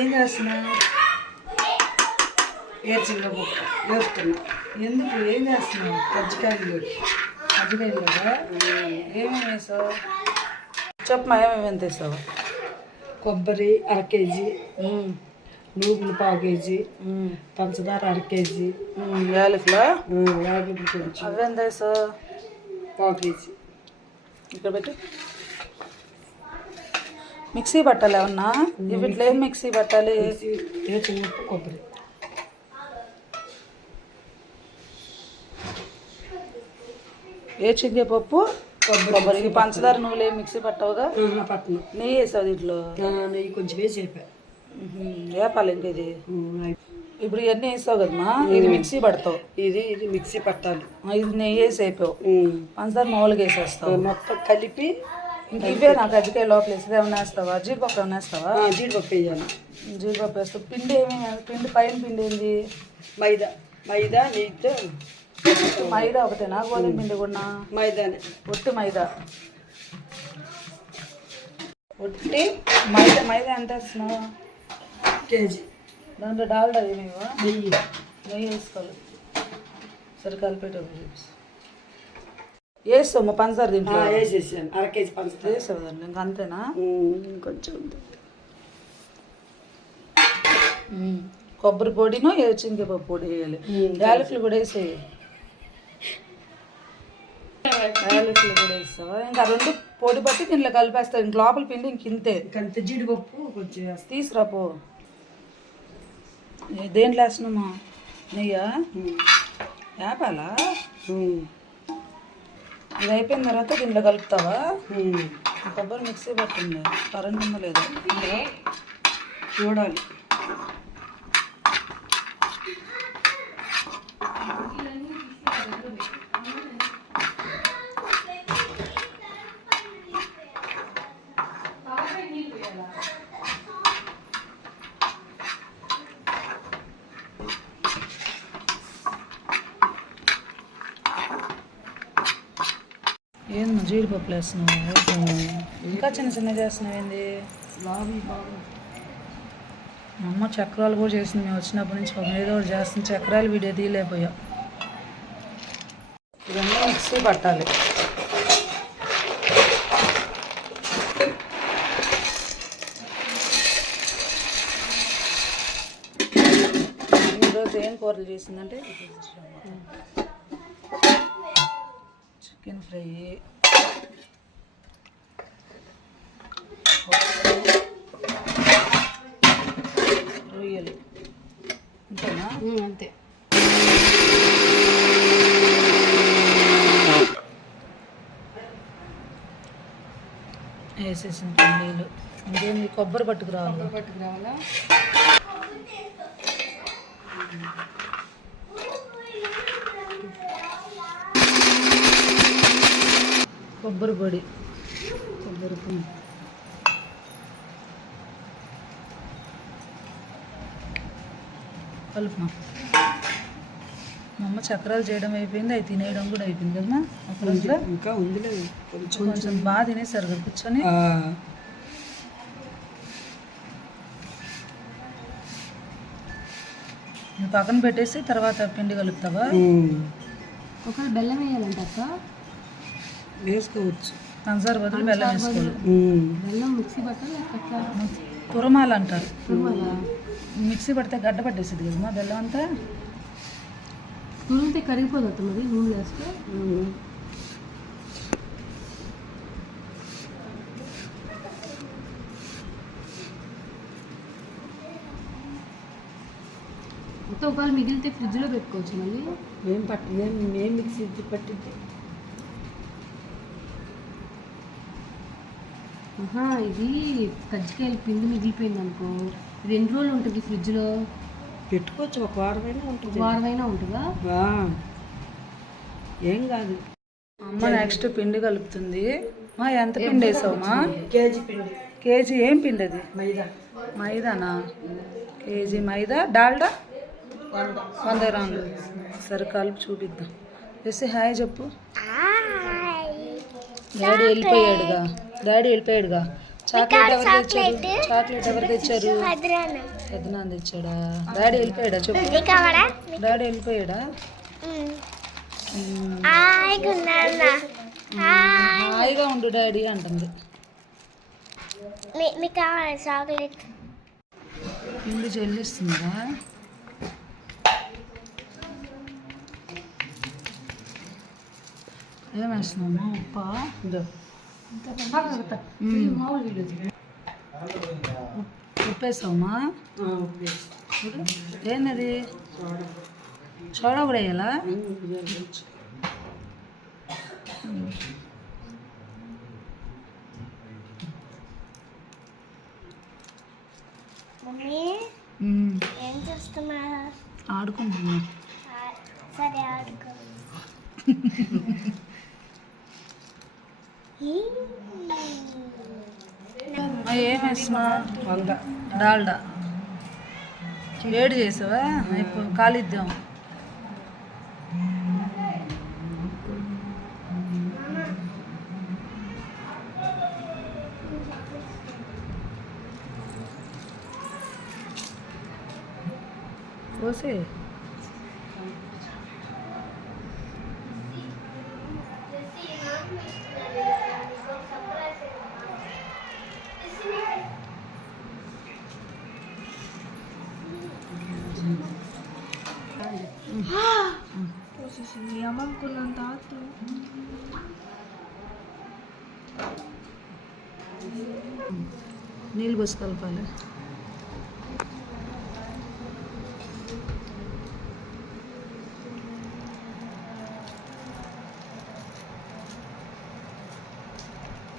ఏం చేస్తున్నావు? ఏడ్చిందా బుక్క? వేస్తున్నా ఎందుకు? ఏం చేస్తున్నావు? కజ్జికాయలు కజ్జికాయలు కదా? ఏమేమి వేసావు? చెప్పమా ఏమేమి ఎంత వేసావు? కొబ్బరి అర కేజీ. నూగులు పావు కేజీ పంచదార అర కేజీ యాలకులా? యాలకులు కొంచెం అవి ఎంత వేసావు పావు కేజీ. ఇక్కడ పెట్టి. మిక్సీ పట్టాలి ఏమన్నా? వీటిలో ఏం మిక్సీ పట్టాలి కొబ్బరి. ఏ పప్పు కొబ్బరి పంచదార నువ్వులు ఏం మిక్సీ పట్టావుగా? పట్టను నెయ్యి వేసావు దీంట్లో? నెయ్యి కొంచెం వేసి వేపాలి ఇంక ఇది? ఇప్పుడు ఇవన్నీ వేసావు కదమ్మా ఇది మిక్సీ పడతావు. ఇది ఇది మిక్సీ పట్టాలి. ఇది నెయ్యి వేసి అయిపోయావు. పంచదార మామూలుగా వేసేస్తావు. మొత్తం కలిపి ఇంక ఇవే నాకు అజ్జికాయ లోపల వేసేది. ఏమైనా వేస్తావా? జీడిపప్పు ఏమైనా వేస్తావా? జీడిపప్పు వేయాలి. జీడిపప్పు వేస్తావు. పిండి ఏమేమి పిండి పైన పిండి ఏంది? మైదా. మైదా నెయ్యితో మైదా ఒకటేనా గోధుమ పిండి కూడా మైదానే. ఒట్టి మైదా. ఒట్టి మైదా మైదా ఎంత వేస్తున్నావు? కేజీ. దాంట్లో డాల్డా ఏమేవా నెయ్యి. నెయ్యి వేసుకోవాలి. సరే కలిపేట వేస్తాము పంచదార దీంట్లో? వేసేసాను. అర కేజీ పంచదార. వేసావు ఇంకా అంతేనా? కొంచెం కొబ్బరి పొడిను చింతపప్పు పొడి వేయాలి. యాలకులు కూడా వేసేయి. యాలకులు కూడా వేస్తావా? ఇంకా రెండు పొడి బట్టి దీంట్లో కలిపేస్తా. ఇంక లోపల పిండి ఇంక ఇంతే. ఇంకంత జీడిపప్పు కొంచెం తీసుకురాపో దేంట్లో వేస్తున్నామా నెయ్యా? వేపాలా ఇది అయిపోయిన తర్వాత దీంట్లో కలుపుతావా? కొబ్బరి మిక్సీ పట్టింది కరెంట్ ఉందో లేదో? చూడాలి. ఏంది జీడిపప్పులు వేస్తున్నావు ఇంకా చిన్న చిన్న చేస్తున్నావు ఏంది? అమ్మ చక్రాలు కూడా చేసింది. మేము వచ్చినప్పటి నుంచి పాపం ఏదో ఒకటి చేస్తుంది. చక్రాలు వీడియో తీయలేకపోయా. ఇవన్నీ మిక్సీ పట్టాలి. ఈరోజు ఏం కూరలు చేసిందంటే? Chicken fry. రొయ్యలు. అంతేనా అంతే. వేసేసిన పల్లీలు ఇంకేంది కొబ్బరి పట్టుకురావాలి పట్టుకు కొబ్బరి పొడి. కొబ్బరి పొడి. కలుపుమా మా అమ్మ చక్రాలు చేయడం అయిపోయింది అవి తినేయడం కూడా అయిపోయింది కదా ఒక ఇంకా ఉందిలే. కొంచెం కొంచెం బాగా తినేసారు కదా కూర్చొని. పక్కన పెట్టేసి తర్వాత పిండి కలుపుతావా? ఒకవేళ బెల్లం వేయాలంట అక్క? వేసుకోవచ్చు. పంచదార బదులు బెల్లం వేసుకోవాలి. బెల్లం మిక్సీ పట్టాలి తురమాలు అంటారు. తురుమల? మిక్సీ పడితే గడ్డ పట్టేసింది కదమ్మా బెల్లం అంతా? తురిమితే కరిగిపోదు అత్త మరి నూనె వేస్తే? మొత్తం ఒకవేళ మిగిలితే ఫ్రిడ్జ్లో పెట్టుకోవచ్చు మళ్ళీ? ఏం పట్టి ఏం మిక్సీ పట్టింది ఇది కజ్జికాయల పిండి మిగిలిపోయింది అనుకో. రెండు రోజులు ఉంటుంది ఫ్రిడ్జ్లో? పెట్టుకోవచ్చు ఒక వారమైనా ఉంటుంది. వారమైనా ఉంటుందా? ఏం కాదు. అమ్మ నెక్స్ట్ పిండి కలుపుతుంది. మా ఎంత పిండి వేసావమ్మా? కేజీ పిండి. కేజీ ఏం పిండి అది? మైదా. మైదానా? కేజీ మైదా? డాల్డా? వంద. గ్రాములు. సరే కలుపు చూపిద్దాం. వేసి హాయ్ చెప్పు. డాడీ వెళ్ళిపోయాడుగా. డాడీ వెళ్ళిపోయాడుగా. చాక్లెట్ ఎవరు తెచ్చారు చాక్లెట్. ఎవరు తెచ్చారు పెద్దనాన్న తెచ్చాడా డాడీ వెళ్ళిపోయాడా? చెప్పు. డాడీ వెళ్ళిపోయాడా. హాయిగా ఉండు డాడీ అంటుంది. మీకు కావాలి చాక్లెట్? ఇల్లు చెల్లిస్తుందా? ఏం వేస్తున్నాము ఉప్ప ఉప్పు వేసామా ఏంది సోడా కూడా వేయాలా. ఏం చేస్తున్నారు? ఆడుకుంటున్నా. సరే ఆడుకో. ఆ, ఏం వేస్తున్నా డాల్డా. వేడి చేసావా? ఇప్పుడు కాలిద్దాం. పోసే ఏమనుకున్నంత నీళ్ళు పోసి కలపాలి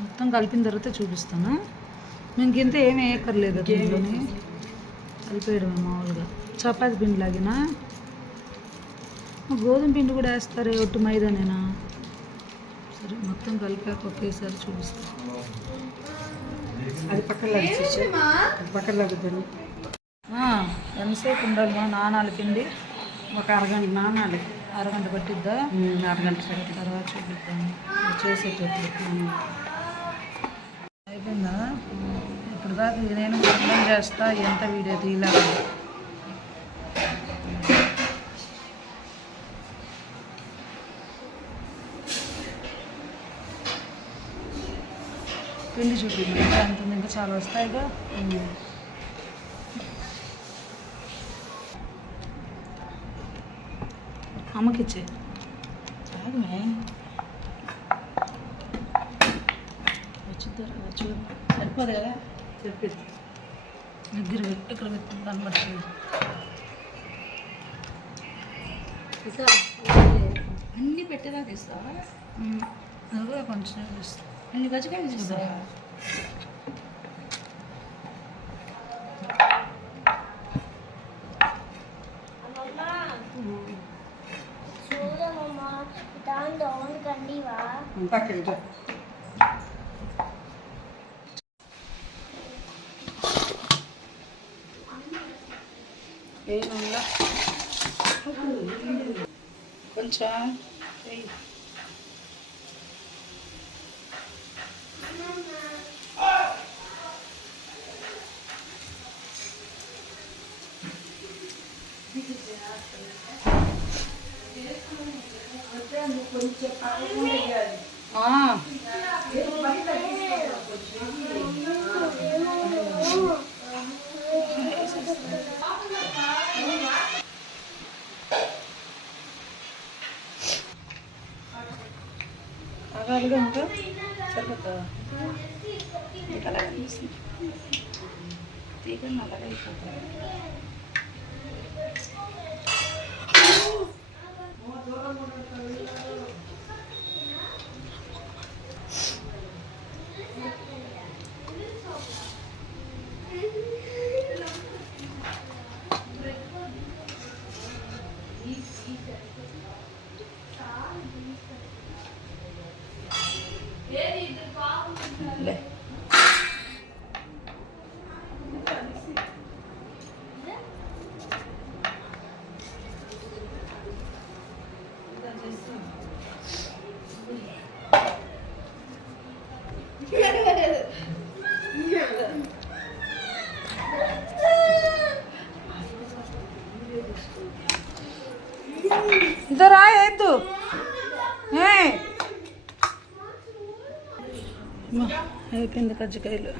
మొత్తం కలిపిన తర్వాత చూపిస్తాను? మేము ఇంత ఏమి వేయక్కర్లేదు దీంట్లోని. కలిపేయడమే మామూలుగా. చపాతి పిండి లాగినా? గోధుమ పిండి కూడా వేస్తారే ఒట్టు మైదానేనా? సరే మొత్తం కలిపాక ఒకేసారి చూపిస్తాను అది పక్కన పక్కన లాగుతాను ఎంతసేపు ఉండాలి మా నానాలు పిండి? ఒక అరగంట నానాలి అరగంట పట్టిద్దా? అరగంట పెట్టి తర్వాత చూపిద్దాము ఇది చేసేటట్లు అయిపోయిందా? ఇప్పుడు దాకా నేను చేస్తా ఎంత వీడియో తీయలేదు పిండి చూపింది. ఉంది? ఇంకా చాలా వస్తాయిగా అమ్మకిచ్చే. సరిపోదు కదా? చెప్పింది దగ్గర పెట్టి ఇక్కడ పెట్టి దాన్ని బట్టి అన్ని అది కూడా కొంచెం చూపిస్తా అన్ని గచ్చికాయలు చేస్తావా చూడమమ్మా దాంట్లో ఓన్ కండివా పక్కన ఏ నూనెలో కొంచెం వేయి. ఆ, ఆగాలిగా ఇంకా ಆಗಾಗಲೇ ಉಂಟು ಸ್ವಲ್ಪ ಈಗ ನಲಗೈದು అయిపోయింది కజ్జికాయలు.